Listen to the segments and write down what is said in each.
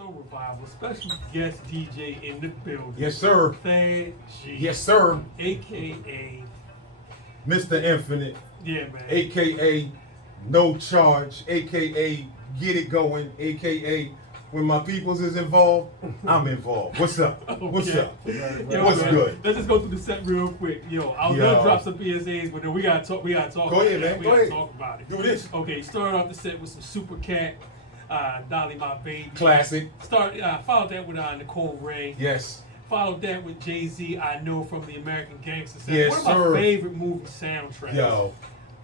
Soul Revival, special guest DJ in the building. Yes, sir. Thadd G. Yes, sir. AKA. Mr. Infinite. Yeah, man. AKA No Charge. AKA Get It Going. AKA when my peoples is involved, I'm involved. What's up? Okay. What's up? Yo, What's man, good? Let's just go through the set real quick. Yo, I was gonna drop some PSAs, but then we gotta talk. Go ahead, man. We Go gotta ahead. talk about it. Do this. Okay, started off the set with some Super Cat, Dolly My Baby. Classic. Followed that with Nicole Ray. Yes. Followed that with Jay-Z, I Know from the American Gangster. Yes, One of my sir. favorite movie soundtracks. Yo,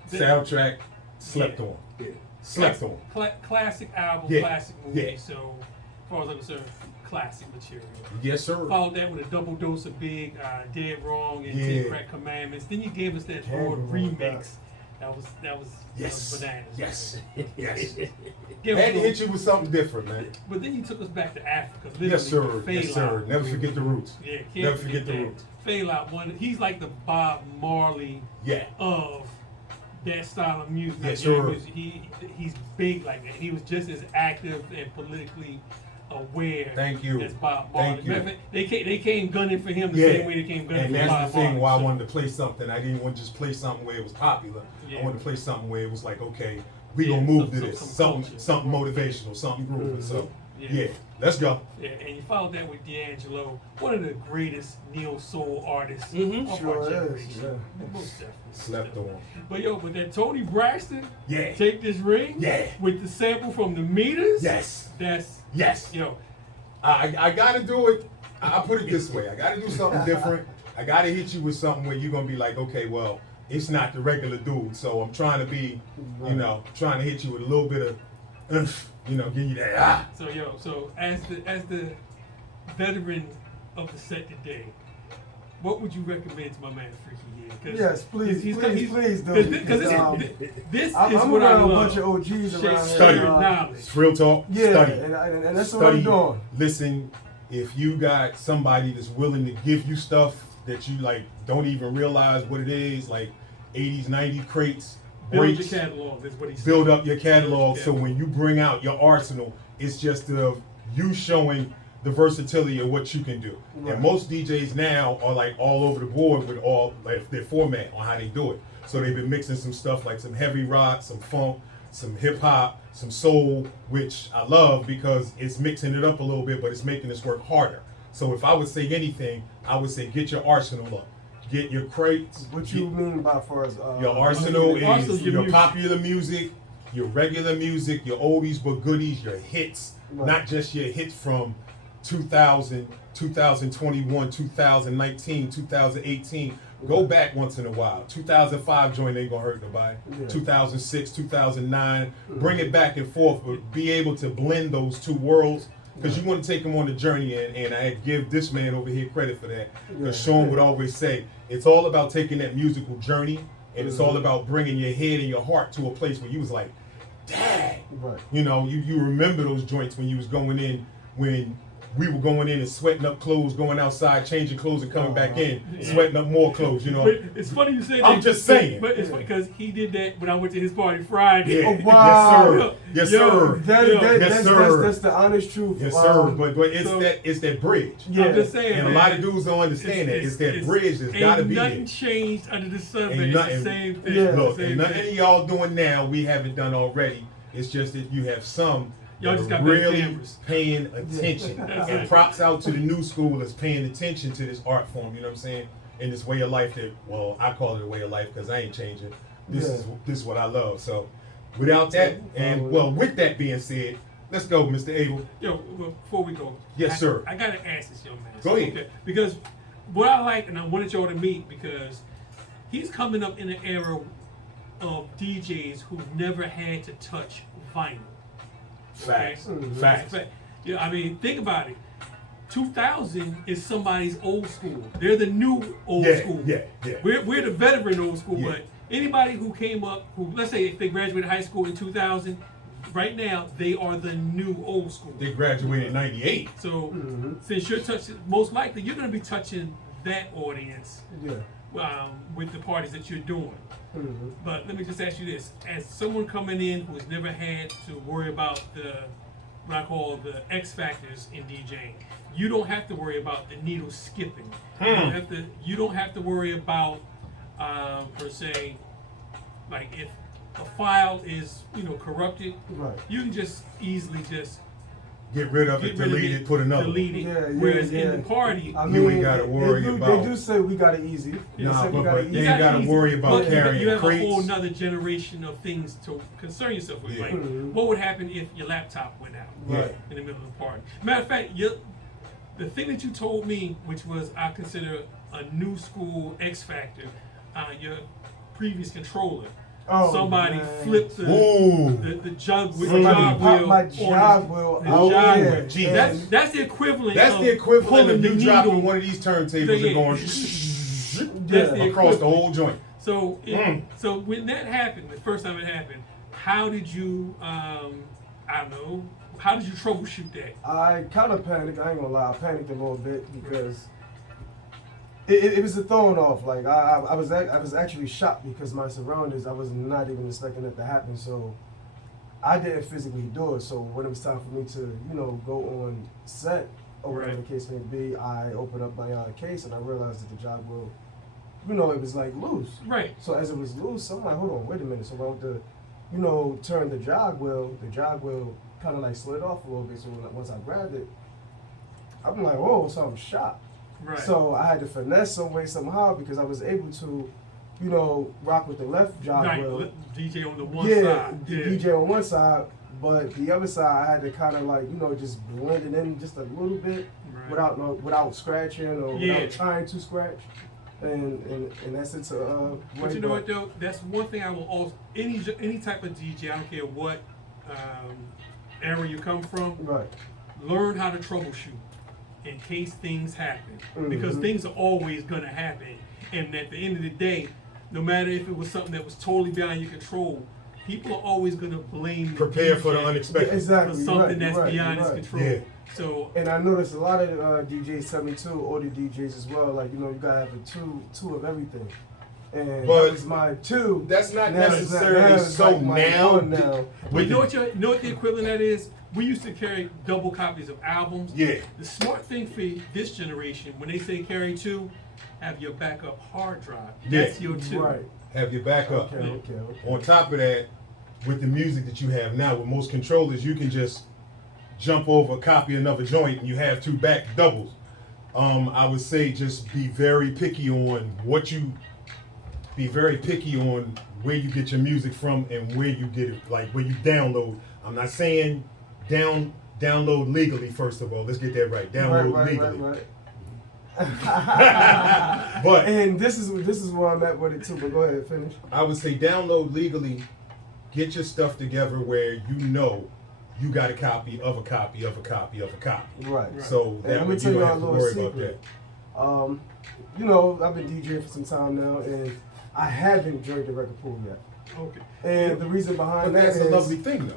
soundtrack slept on. Yeah. Slept on. Classic album, Yeah. classic movie. Yeah. So, as far as I'm concerned, classic material. Yes, sir. Followed that with a double dose of Big, Dead Wrong, and Yeah. 10 Crack Commandments. Then you gave us that Can't Lord go wrong with remix. That was Yes. bananas. Yes. man. Yes. Gave I us had to a hit you with something different, man. But then you took us back to Africa. Literally, Yes, sir. Fail Yes, sir. Out. Never forget the roots. Yeah, can't Never forget the that. roots. Fail Out one. He's like the Bob Marley Yeah. of that style of music. Yes, Like, sir. He's big like that. He was just as active and politically aware. Thank you. As Bob Marley. Thank you. Matter of fact, they came gunning for him the Yeah. same way they came gunning And for that's Bob the thing Marley. why I So, wanted to play something. I didn't want to just play something where it was popular. Yeah. I wanted to play something where it was like, okay, we Yeah, gonna move some to this. culture. Something motivational, something groovy. So Yeah. yeah, let's go. Yeah, and you followed that with D'Angelo, one of the greatest neo soul artists Mhm. of Sure our is, generation. yeah. Most definitely. Slept on. But yo, but that Tony Braxton, Yeah. Take This Ring, Yeah. with the sample from the Meters, Yes. that's Yes. yo, I gotta do it. I put it this way. I gotta do something different. I gotta hit you with something where you're gonna be like, okay, well, it's not the regular dude. So I'm trying to be, trying to hit you with a little bit of, give you that. so yo, so as the veteran of the set today, what would you recommend to my man Freaky here? Yes, please, please do. Because this I'm is what I around a love. bunch of OGs around Study. here. Knowledge. It's real talk. Yeah, Study. and that's what Study. I'm doing. Listen, if you got somebody that's willing to give you stuff that you like don't even realize what it is, like 80s, 90s crates, Build breaks, your catalog. That's what he said. build up your catalog. Build So your when you bring out your arsenal, it's just you showing the versatility of what you can do. Right. And most DJs now are like all over the board with all like their format on how they do it. So they've been mixing some stuff like some heavy rock, some funk, some hip hop, some soul, which I love because it's mixing it up a little bit, but it's making us work harder. So if I would say anything, I would say get your arsenal up. Get your crates. What you mean by for us? Your arsenal Arsenal, is your your music. popular music, your regular music, your oldies but goodies, your hits, Right. not just your hits from 2000, 2021, 2019, 2018. Go back once in a while. 2005 joint ain't gonna hurt nobody. Yeah. 2006, 2009. Bring it back and forth, but be able to blend those two worlds. Because you want to take them on the journey, and I give this man over here credit for that. Because Sean would always say, it's all about taking that musical journey, and it's all about bringing your head and your heart to a place where you was like, dang. Right. You remember those joints when you was going in, when we were going in and sweating up clothes, going outside, changing clothes and coming back in, sweating up more clothes, But it's funny you say that. I'm just saying. But it's funny because he did that when I went to his party Friday. Yeah. Oh, wow. Yes, Yo, sir. Yes, sir. That's the honest truth. Yes, sir. But So- it's that bridge. Yeah. I'm just saying, And a man, lot of dudes don't understand that. It's that bridge that's got to be Ain't nothing there. changed under the sun, Ain't man. It's nothing- the same thing. Yeah. Look, Same and nothing thing. y'all doing now we haven't done already. It's just that you have some Y'all that just are got better really cameras. paying attention. That's And it. props out to the new school that's paying attention to this art form, you know what I'm saying? And this way of life that, well, I call it a way of life because I ain't changing. This is what I love. So without that, and well, with that being said, let's go, Mr. Abel. Yo, before we go. Yes, sir. I gotta ask this young man. Go ahead. Okay, because what I like, and I wanted y'all to meet, because he's coming up in an era of DJs who never had to touch vinyl. Facts. Okay? Facts. Yeah, I mean, think about it. 2000 is somebody's old school. They're the new old Yeah, school. yeah. We're the veteran old school, Yeah. but anybody who came up, who, let's say if they graduated high school in 2000, right now they are the new old school. They graduated in 98. So since you're touching, most likely you're going to be touching that audience with the parties that you're doing. But let me just ask you this: as someone coming in who has never had to worry about the what I call the X factors in DJing. You don't have to worry about the needle skipping. You don't have to worry about per se, like if a file is corrupted, Right. you can just easily just Get rid of it, delete it, put another. delete it. Yeah, Whereas yeah. in the party, I You ain't gotta worry they about- They do say we got it easy. They Nah, say we but got it you easy. ain't gotta easy, worry about but carrying you have crates. a whole nother generation of things to concern yourself with. Yeah. Like, Mhm. what would happen if your laptop went out Right. in the middle of the party? Matter of fact, the thing that you told me, which was I consider a new school X factor, your previous controller. Oh, Somebody man. flipped Ooh. the jug with the Somebody jog popped wheel. my on jog wheel his out jog there. wheel. Jeez. That's the equivalent. That's of the equivalent pulling of the you dropping needle. one of these turntables Yeah. and going That's the across the equivalent. whole joint. So, so when that happened, the first time it happened, how did you, I don't know, how did you troubleshoot that? I kind of panicked. I ain't gonna lie. I panicked a little bit because it was a throwing off. Like I was actually shocked because my surroundings. I was not even expecting it to happen. So I didn't physically do it. So when it was time for me to go on set or whatever Right. the case may be, I opened up my case and I realized that the jog wheel, it was like loose. Right. So as it was loose, I'm like, hold on, wait a minute. So I went to, turn the jog wheel kind of like slid off a little bit. So once I grabbed it, I'm like, whoa, so I'm shocked. Right. So I had to finesse some way, somehow, because I was able to, rock with the left jog Right. wheel. DJ on the one Yeah, side. DJ on one side, but the other side I had to kind of like, just blend it in just a little bit Right. without scratching or Yeah. without trying to scratch. And that's it. But you know what though? That's one thing I will also any type of DJ. I don't care what era you come from. Right. Learn how to troubleshoot in case things happen, because Mhm. things are always gonna happen. And at the end of the day, no matter if it was something that was totally beyond your control, people are always gonna blame the Prepare for the DJ unexpected. for Exactly. something that's right, beyond his right. control. Yeah. So And I noticed a lot of DJs tell me too, or the DJs as well, like, you gotta have a two of everything. And But that was my two. That's not Now it's necessarily now it's so like my now. one now. but you know what the equivalent of that is? We used to carry double copies of albums. Yeah. The smart thing for this generation, when they say carry two, have your backup hard drive. Yeah. That's your two. Right. Have your backup. Okay. On top of that, with the music that you have now, with most controllers, you can just jump over, copy another joint, and you have two back doubles. I would say just be very picky on where you get your music from and where you get it, like where you download. I'm not saying download legally, first of all. Let's get that right. Download legally. Right. But And this is where I'm at with it too. But go ahead, finish. I would say download legally, get your stuff together where you got a copy of a copy of a copy of a copy. Right. So And that I'm way gonna tell you you don't a have to little worry about secret. that. I've been DJing for some time now, and I haven't joined the record pool yet. Okay. And the reason behind But that that's is a lovely thing, though.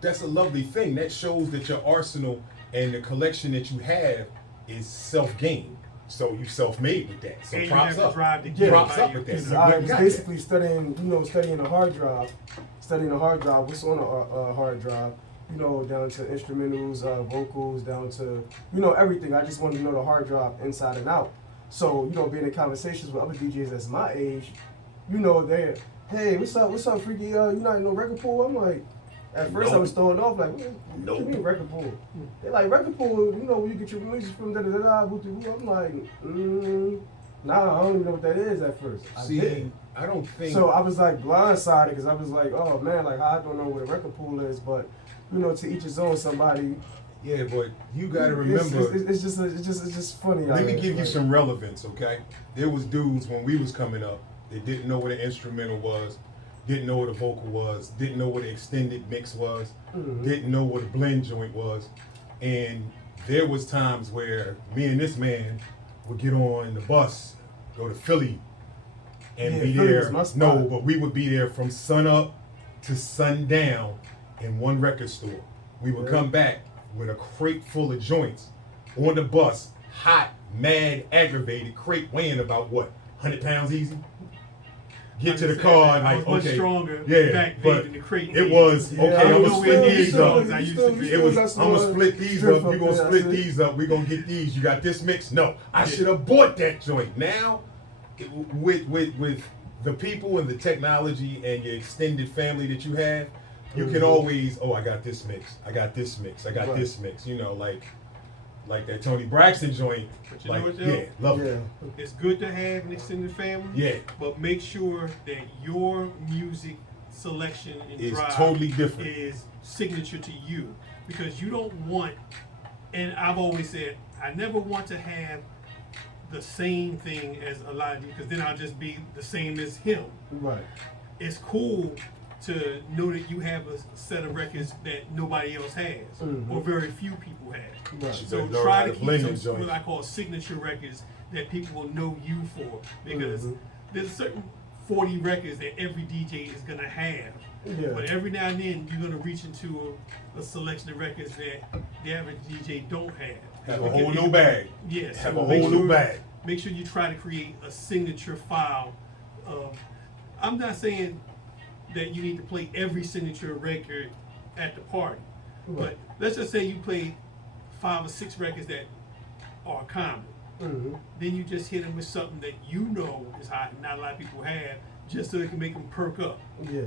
That's a lovely thing. That shows that your arsenal and the collection that you have is self-gained. So you self-made with that. So And you props have to up. drive to Yeah. get Props by up you. with that. So You I went and was got basically studying a hard drive, what's on a hard drive, down to instrumentals, vocals, down to, everything. I just wanted to know the hard drive inside and out. So, being in conversations with other DJs that's my age, they're, hey, what's up, Freaky? You not in no record pool? I'm like, at first I was throwing off, like, what you mean record pool? They're like, record pool, where you get your music from, da-da-da-da, boo-doo-boo. I'm like, nah, I don't even know what that is at first. See, I don't think. So I was like blindsided because I was like, oh man, like I don't know what a record pool is, but to each his own. Somebody. Yeah, but you got to remember. It's just funny. Let me out give here, you like- some relevance, okay? There was dudes when we was coming up that didn't know what an instrumental was, didn't know what a vocal was, didn't know what an extended mix was, didn't know what a blend joint was, and there was times where me and this man would get on the bus, go to Philly, and Yeah, be Philly there. was my spot. No, but we would be there from sun up to sundown in one record store. We would Yeah. come back with a crate full of joints on the bus, hot, mad, aggravated, crate weighing about what, 100 pounds easy? get to the Like I said, car man, and I like, was much okay, stronger yeah, back then but than the crate it days. was Yeah, okay. I I'm mean, gonna nowhere split near these as up. as I used to be. It was That's I'm gonna what split these strip up. You gonna there, split that's it. these up. We gonna get these. You got this mix? No, I Yeah. should have bought that joint. Now, with the people and the technology and your extended family that you have, you can always I got this mix. I got this mix. I got Right. this mix. You know, like that Tony Braxton joint. But you know Like what, though? yeah, love Yeah. it. It's good to have an extended family. Yeah. But make sure that your music selection and It's drive totally different. is signature to you, because you don't want. And I've always said I never want to have the same thing as a lot of you, because then I'll just be the same as him. Right. It's cool to know that you have a set of records that nobody else has, or very few people have. Right. So better learn try how to to keep blend some them joints. what I call signature records that people will know you for, because there's certain 40 records that every DJ is gonna have. Yeah. But every now and then you're gonna reach into a selection of records that the average DJ don't have. Have a whole new bag. Yes. Have so a make whole new bag. Make sure you try to create a signature file of. I'm not saying that you need to play every signature record at the party, Right. but let's just say you play 5 or 6 records that are common. Then you just hit them with something that you know is hot and not a lot of people have, just so it can make them perk up. Yeah.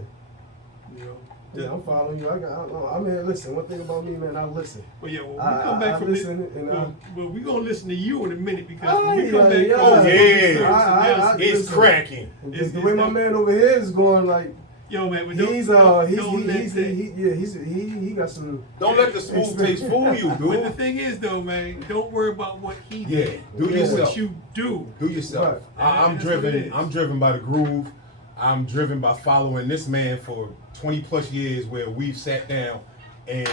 You know. Yeah, I'm following you. I mean, listen. One thing about me, man, I listen. Well, yeah, when we I- come back I from this, listen and well, we're gonna listen to you in a minute, because Oh, when we come yeah, back yeah. from Oh, public yeah. service I- announcement, It's listen. cracking. It's- The way my it's- man over here is going, like yo, man, but he's don't let he got some. Don't let the smooth taste fool you, But the dude. thing is, though, man, don't worry about what he Yeah, did. do Yeah. yourself. What you do. Do yourself. Right. I'm That's what it driven. is. I'm driven by the groove. I'm driven by following this man for 20 plus years, where we've sat down and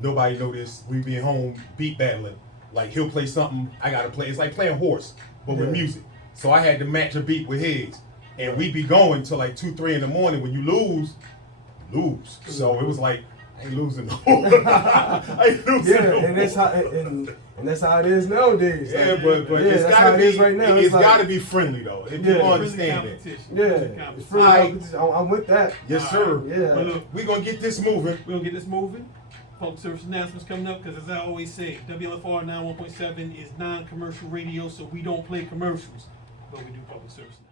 nobody noticed. We be home beat battling. Like he'll play something, I gotta play. It's like playing horse, but with Yeah. music. So I had to match a beat with his, and we be going till like 2, 3 in the morning. When you lose. So it was like I ain't losing no. I ain't losing Yeah, no and that's more. how and that's how it is nowadays. Yeah, Like, but yeah, it's that's gotta how it be. is right now. It's like- gotta be friendly though. If Yeah. you Friendly understand that. competition. Yeah, Friendly it's competition. free Aight. competition. I'm with that. Yes, All sir. right. Yeah. But look, We gonna get this moving. we're gonna get this moving. Public service announcements coming up, because as I always say, WLFR 91.7 is non-commercial radio, so we don't play commercials, but we do public service announcements.